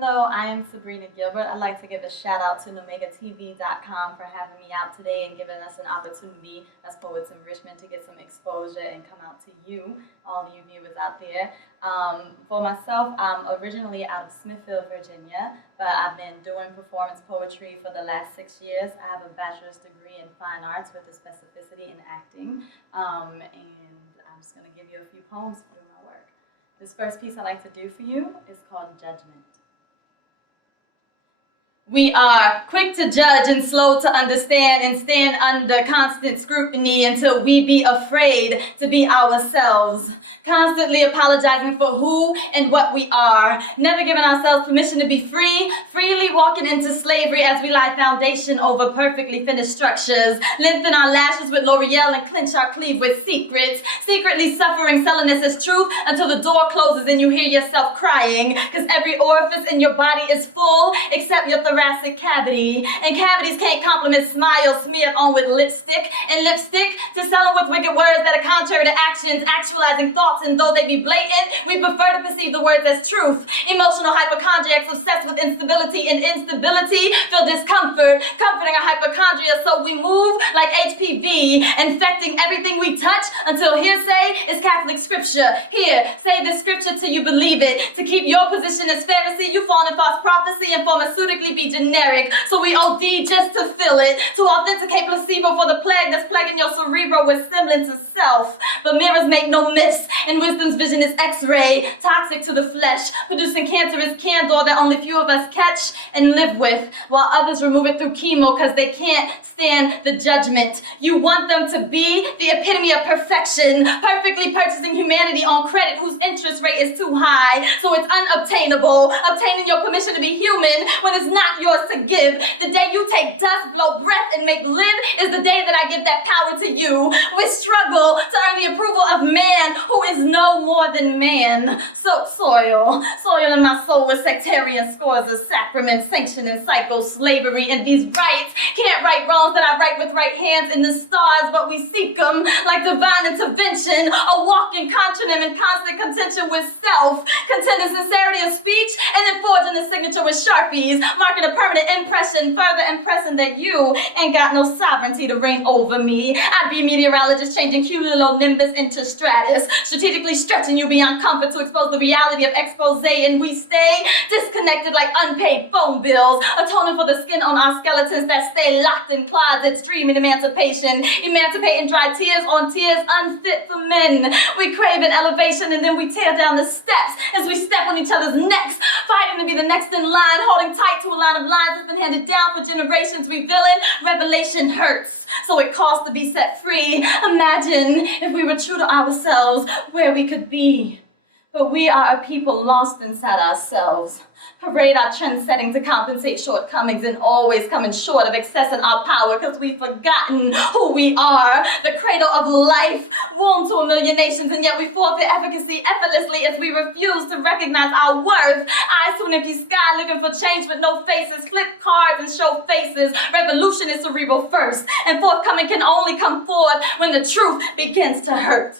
Hello, I am Sabrina Gilbert. I'd like to give a shout out to NomegaTV.com for having me out today and giving us an opportunity as poets in Richmond to get some exposure and come out to you, all of you viewers out there. For myself, I'm originally out of Smithfield, Virginia, but I've been doing performance poetry for the last 6 years. I have a bachelor's degree in fine arts with a specificity in acting, and I'm just going to give you a few poems through my work. This first piece I'd like to do for you is called Judgment. We are quick to judge and slow to understand and stand under constant scrutiny until we be afraid to be ourselves. Constantly apologizing for who and what we are. Never giving ourselves permission to be free, freely walking into slavery as we lie foundation over perfectly finished structures. Lengthen our lashes with L'Oreal and clench our cleave with secrets. Secretly suffering, selling this as truth until the door closes and you hear yourself crying. Because every orifice in your body is full except your thoracic cavity. And cavities can't compliment smiles smeared on with lipstick. And lipstick to sell them with wicked words that are contrary to actions, actualizing thoughts. And though they be blatant, we prefer to perceive the words as truth. Emotional hypochondriacs obsessed with instability and instability feel discomfort, comforting our hypochondria, so we move like HPV, infecting everything we touch until hearsay is Catholic scripture. Here, say this scripture till you believe it. To keep your position as Pharisee, you fall in false prophecy and pharmaceutically be generic. So we OD just to fill it, to authenticate placebo for the plague that's plaguing your cerebral with semblance of self. But mirrors make no myths, and wisdom's vision is X-ray, toxic to the flesh, producing cancerous candor that only few of us catch and live with, while others remove it through chemo because they can't stand the judgment. You want them to be the epitome of perfection, perfectly purchasing humanity on credit whose interest rate is too high, so it's unobtainable, obtaining your permission to be human when it's not yours to give. The day you take dust, blow breath, and make live is the day that I give that power to you. We struggle to earn the approval of man who is no more than man. So soil in my soul with sectarian scores of sacraments, sanctioning psycho slavery, and these rights can't right wrongs that I write with right hands in the stars, but we seek them like divine intervention, a walking contronym in constant contention with self, contending sincerity of speech, and then forging the signature with Sharpies, marking a permanent impression, further impressing that you ain't got no sovereignty to reign over me. I'd be a meteorologist changing cumulonimbus into stratus, strategically stretching you beyond comfort to expose the reality of expose, and we stay disconnected like unpaid phone bills, atoning for the skin on our skeletons that stay locked in closets, dreaming emancipation, emancipating dry tears on tears unfit for men. We crave an elevation and then we tear down the steps as we step on each other's necks, fighting to be the next in line, holding tight to a line of lines that's been handed down for generations, revealing revelation hurts, so it costs to be set free. Imagine if we were true to ourselves, where we could be. But we are a people lost inside ourselves. Parade our trend setting to compensate shortcomings and always coming short of accessing our power because we've forgotten who we are. The cradle of life, womb to a million nations, and yet we forfeit efficacy effortlessly as we refuse to recognize our worth. Eyes to an empty sky looking for change but no faces. Flip cards and show faces. Revolution is cerebral first, and forthcoming can only come forth when the truth begins to hurt.